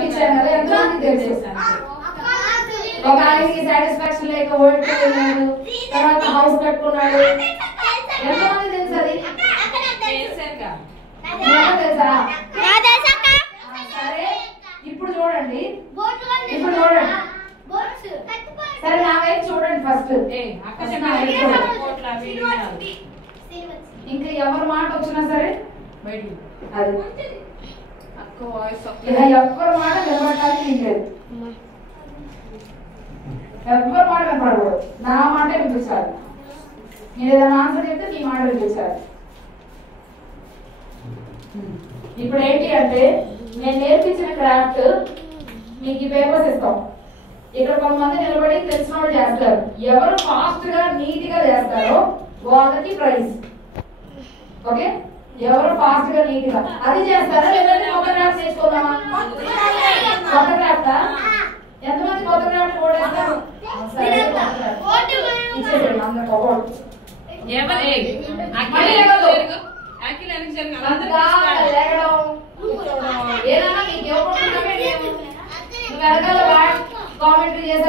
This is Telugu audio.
నేర్పించాను కదా ఎంతమంది తెలుసు ఒక ఆయనకి సాటిస్ఫాక్షన్ లేక వర్డ్ వెళ్ళాడు తర్వాత హౌస్ కట్టుకున్నాడు ఎంతమంది తెలుసు అది తెలుసా సరే ఇప్పుడు చూడండి సరే నా వైపు చూడండి ఫస్ట్ ఇంకా ఎవరి మాట వచ్చినా సరే అది ఎవరి మాట వినబడటానికి లేదు ఎవరి మాట వినపడకూడదు నా మాట వినిపించాలి మీరు ఏదైనా ఆన్సర్ చెప్తే మీ మాట వినిపించాలి ఇప్పుడు ఏంటి అంటే నేను నేర్పించిన క్రాఫ్ట్ మీకు ఈ పేపర్స్ ఇస్తాం ఇక్కడ కొంతమంది నిలబడి తెలిసిన వాళ్ళు చేస్తారు ఎవరు ఫాస్ట్ గా నీట్ గా చేస్తారో వాళ్ళకి ప్రైజ్ ఓకే ఎవరు ఫాస్ట్ గా నీట్ గా అది చేస్తారా లేదంటే కొత్త క్రాఫ్ట్ నేర్చుకుందామా కొత్త క్రాఫ్టా ఎంతమంది కొత్త క్రాఫ్ట్ ఓడేస్తారు ఇచ్చేసేయండి అందరికి ఒకటి ఏదైనా మీకు ఎవరు కామెంటరీ చేశారు